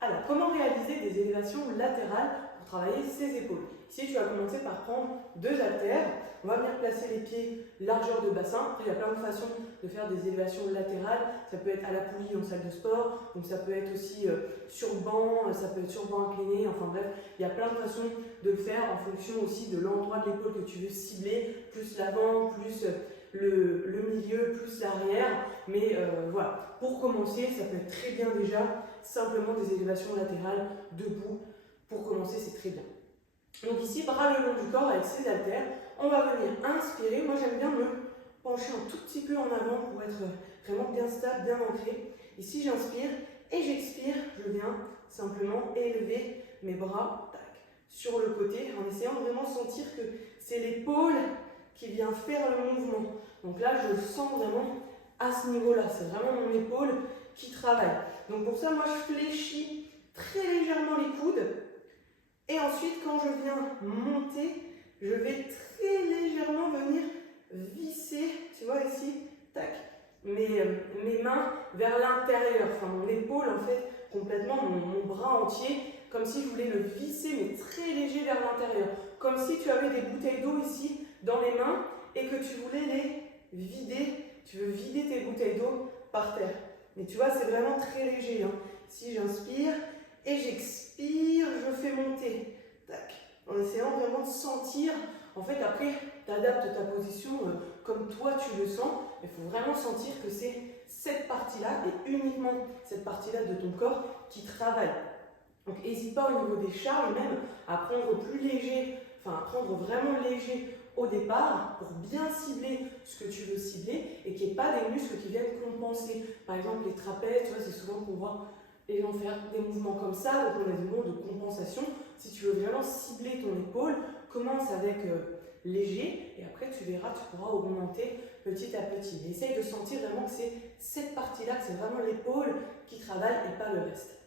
Alors, comment réaliser des élévations latérales pour travailler ses épaules? Ici, tu vas commencer par prendre 2 haltères. On va venir placer les pieds largeur de bassin. Après, il y a plein de façons de faire des élévations latérales. Ça peut être à la poulie en salle de sport, donc ça peut être aussi sur banc, ça peut être sur banc incliné. Enfin bref, il y a plein de façons de le faire en fonction aussi de l'endroit de l'épaule que tu veux cibler, plus l'avant, plus le milieu, plus l'arrière. Mais voilà, pour commencer, ça peut être très bien déjà simplement des élévations latérales debout. Pour commencer, c'est très bien. Donc ici, bras le long du corps avec ses haltères, on va venir inspirer. Moi, j'aime bien me pencher un tout petit peu en avant pour être vraiment bien stable, bien ancré. Ici, j'inspire et j'expire. Je viens simplement élever mes bras tac, sur le côté en essayant de vraiment sentir que c'est l'épaule qui vient faire le mouvement. Donc là, je le sens vraiment à ce niveau-là. C'est vraiment mon épaule qui travaille. Donc pour ça, moi, je fléchis très légèrement les coudes. Et ensuite, quand je viens monter, je vais très légèrement venir visser, tu vois ici, tac, mes mains vers l'intérieur, enfin mon épaule en fait, complètement, mon bras entier, comme si je voulais le visser, mais très léger vers l'intérieur. Comme si tu avais des bouteilles d'eau ici dans les mains et que tu voulais les vider, tu veux vider tes bouteilles d'eau par terre. Mais tu vois, c'est vraiment très léger. Hein. Si j'inspire et j'expire, je fais monter. Tac. En essayant vraiment de sentir. En fait, après, tu adaptes ta position comme toi tu le sens. Il faut vraiment sentir que c'est cette partie-là et uniquement cette partie-là de ton corps qui travaille. Donc, n'hésite pas au niveau des charges, même à prendre plus léger, enfin à prendre vraiment léger au départ pour bien cibler ce que tu veux cibler et qu'il n'y ait pas des muscles qui viennent compenser. Par exemple, les trapèzes, tu vois, c'est souvent qu'on voit les gens faire des mouvements comme ça, donc on a des mouvements de compensation. Si tu veux vraiment cibler ton épaule, commence avec léger et après tu verras, tu pourras augmenter petit à petit. Mais essaye de sentir vraiment que c'est cette partie-là, que c'est vraiment l'épaule qui travaille et pas le reste.